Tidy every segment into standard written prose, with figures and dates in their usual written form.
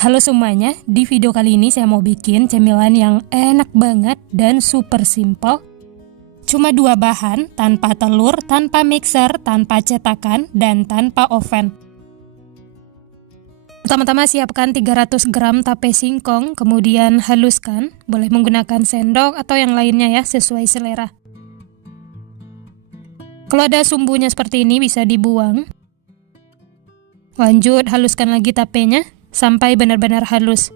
Halo semuanya, di video kali ini saya mau bikin cemilan yang enak banget dan super simple. Cuma 2 bahan, tanpa telur, tanpa mixer, tanpa cetakan, dan tanpa oven. Pertama-tama siapkan 300 gram tape singkong, kemudian haluskan. Boleh menggunakan sendok atau yang lainnya ya, sesuai selera. Kalau ada sumbunya seperti ini bisa dibuang. Lanjut haluskan lagi tapenya sampai benar-benar halus.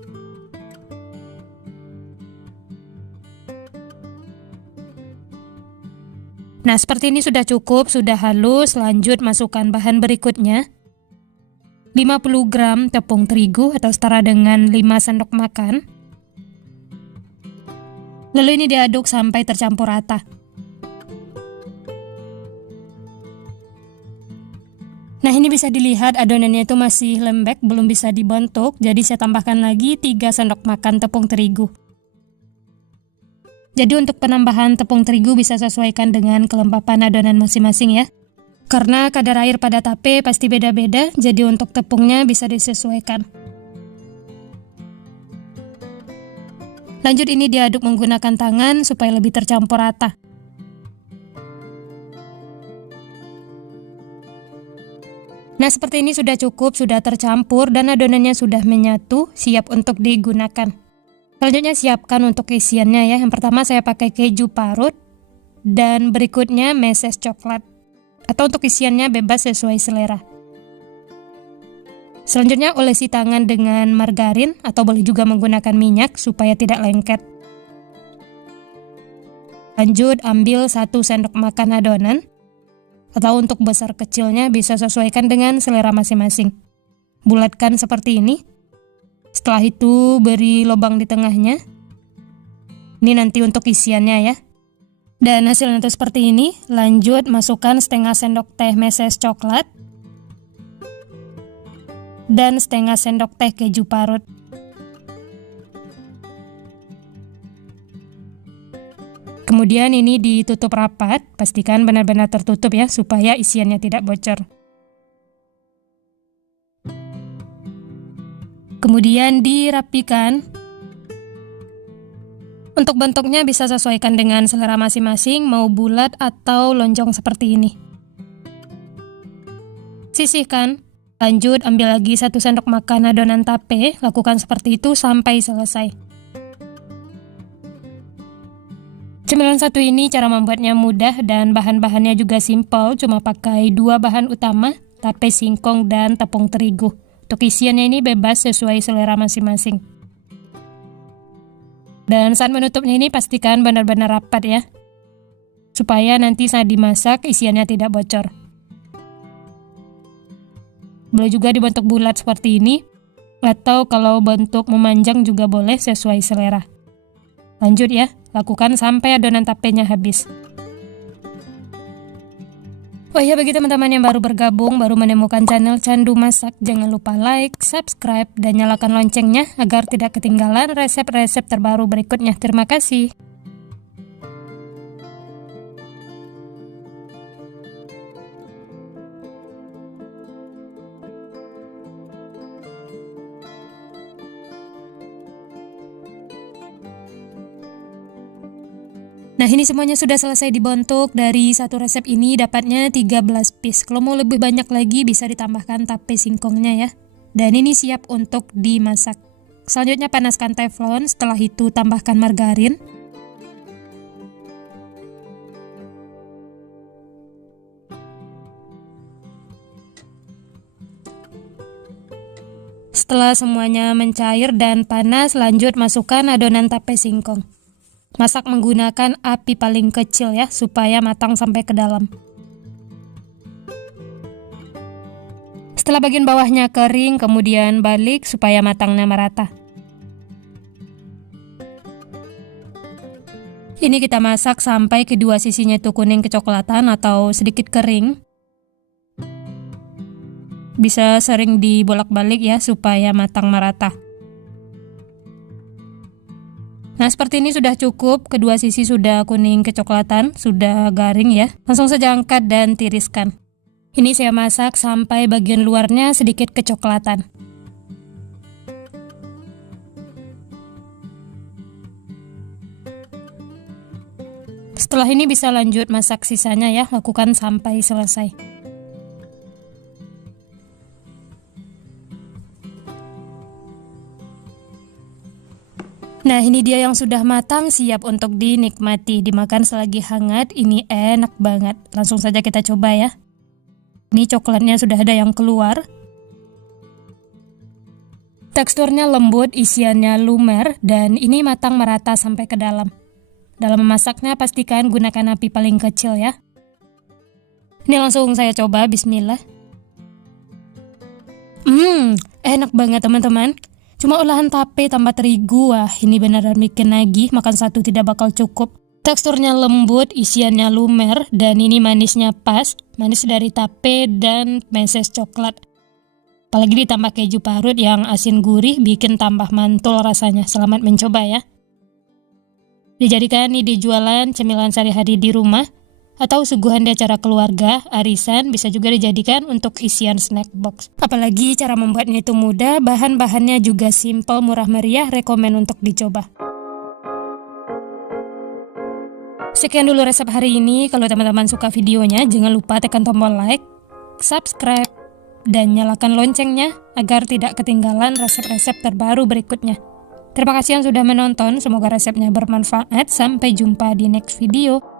Nah, seperti ini sudah cukup, sudah halus. Lanjut masukkan bahan berikutnya. 50 gram tepung terigu atau setara dengan 5 sendok makan. Lalu ini diaduk sampai tercampur rata. Nah, ini bisa dilihat adonannya itu masih lembek, belum bisa dibentuk, jadi saya tambahkan lagi 3 sendok makan tepung terigu. Jadi untuk penambahan tepung terigu bisa sesuaikan dengan kelembapan adonan masing-masing ya. Karena kadar air pada tape pasti beda-beda, jadi untuk tepungnya bisa disesuaikan. Lanjut ini diaduk menggunakan tangan supaya lebih tercampur rata. Nah, seperti ini sudah cukup, sudah tercampur dan adonannya sudah menyatu, siap untuk digunakan. Selanjutnya siapkan untuk isiannya ya. Yang pertama saya pakai keju parut dan berikutnya meses coklat. Atau untuk isiannya bebas sesuai selera. Selanjutnya olesi tangan dengan margarin atau boleh juga menggunakan minyak supaya tidak lengket. Lanjut ambil 1 sendok makan adonan. Atau untuk besar kecilnya bisa sesuaikan dengan selera masing-masing. Bulatkan seperti ini. Setelah itu beri lubang di tengahnya. Ini nanti untuk isiannya ya. Dan hasilnya itu seperti ini. Lanjut masukkan setengah sendok teh meses coklat. Dan setengah sendok teh keju parut. Kemudian ini ditutup rapat, pastikan benar-benar tertutup ya, supaya isiannya tidak bocor. Kemudian dirapikan. Untuk bentuknya bisa sesuaikan dengan selera masing-masing, mau bulat atau lonjong seperti ini. Sisihkan. Lanjut ambil lagi 1 sendok makan adonan tape, lakukan seperti itu sampai selesai. Cemilan satu ini cara membuatnya mudah dan bahan-bahannya juga simpel, cuma pakai 2 bahan utama, tape singkong dan tepung terigu. Untuk isiannya ini bebas sesuai selera masing-masing. Dan saat menutupnya ini pastikan benar-benar rapat ya, supaya nanti saat dimasak isiannya tidak bocor. Boleh juga dibentuk bulat seperti ini, atau kalau bentuk memanjang juga boleh sesuai selera. Lanjut ya, lakukan sampai adonan tapenya habis. Oh iya, bagi teman-teman yang baru bergabung, baru menemukan channel Candu Masak, jangan lupa like, subscribe, dan nyalakan loncengnya agar tidak ketinggalan resep-resep terbaru berikutnya. Terima kasih. Nah, ini semuanya sudah selesai dibentuk. Dari satu resep ini dapatnya 13 piece. Kalau mau lebih banyak lagi bisa ditambahkan tape singkongnya ya. Dan ini siap untuk dimasak. Selanjutnya panaskan teflon, setelah itu tambahkan margarin. Setelah semuanya mencair dan panas, lanjut masukkan adonan tape singkong. Masak menggunakan api paling kecil ya, supaya matang sampai ke dalam. Setelah bagian bawahnya kering, kemudian balik supaya matangnya merata. Ini kita masak sampai kedua sisinya itu kuning kecoklatan atau sedikit kering. Bisa sering dibolak-balik ya, supaya matang merata. Nah, seperti ini sudah cukup, kedua sisi sudah kuning kecoklatan, sudah garing ya. Langsung saja angkat dan tiriskan. Ini saya masak sampai bagian luarnya sedikit kecoklatan. Setelah ini bisa lanjut masak sisanya ya, lakukan sampai selesai. Nah, ini dia yang sudah matang, siap untuk dinikmati. Dimakan selagi hangat, ini enak banget. Langsung saja kita coba ya. Ini coklatnya sudah ada yang keluar. Teksturnya lembut, isiannya lumer, dan ini matang merata sampai ke dalam. Dalam memasaknya, pastikan gunakan api paling kecil ya. Ini langsung saya coba, bismillah. Enak banget teman-teman. Cuma olahan tape tambah terigu, wah ini beneran bikin nagih, makan satu tidak bakal cukup. Teksturnya lembut, isiannya lumer, dan ini manisnya pas, manis dari tape dan meses coklat. Apalagi ditambah keju parut yang asin gurih, bikin tambah mantul rasanya. Selamat mencoba ya. Dijadikan ide jualan cemilan sehari-hari di rumah, atau suguhan di acara keluarga, arisan, bisa juga dijadikan untuk isian snack box. Apalagi cara membuatnya itu mudah, bahan-bahannya juga simple, murah meriah, rekomen untuk dicoba. Sekian dulu resep hari ini. Kalau teman-teman suka videonya, jangan lupa tekan tombol like, subscribe, dan nyalakan loncengnya agar tidak ketinggalan resep-resep terbaru berikutnya. Terima kasih yang sudah menonton, semoga resepnya bermanfaat. Sampai jumpa di next video.